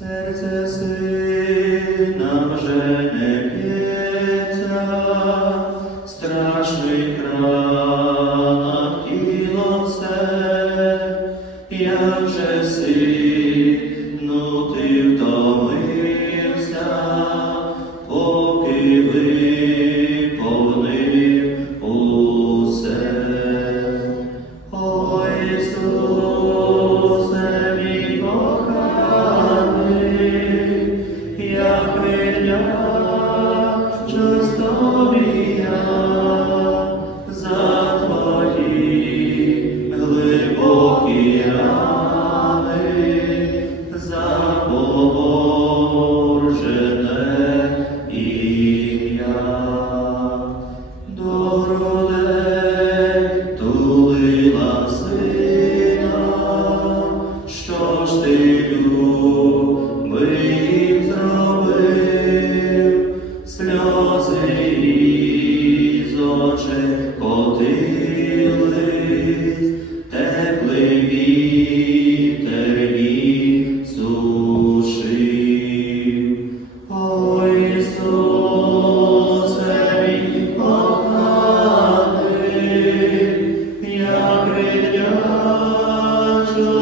Серце сина вже не п'ється, страшний крана тіло все, як же син. що ти любив, зробив сльози із очей теплий.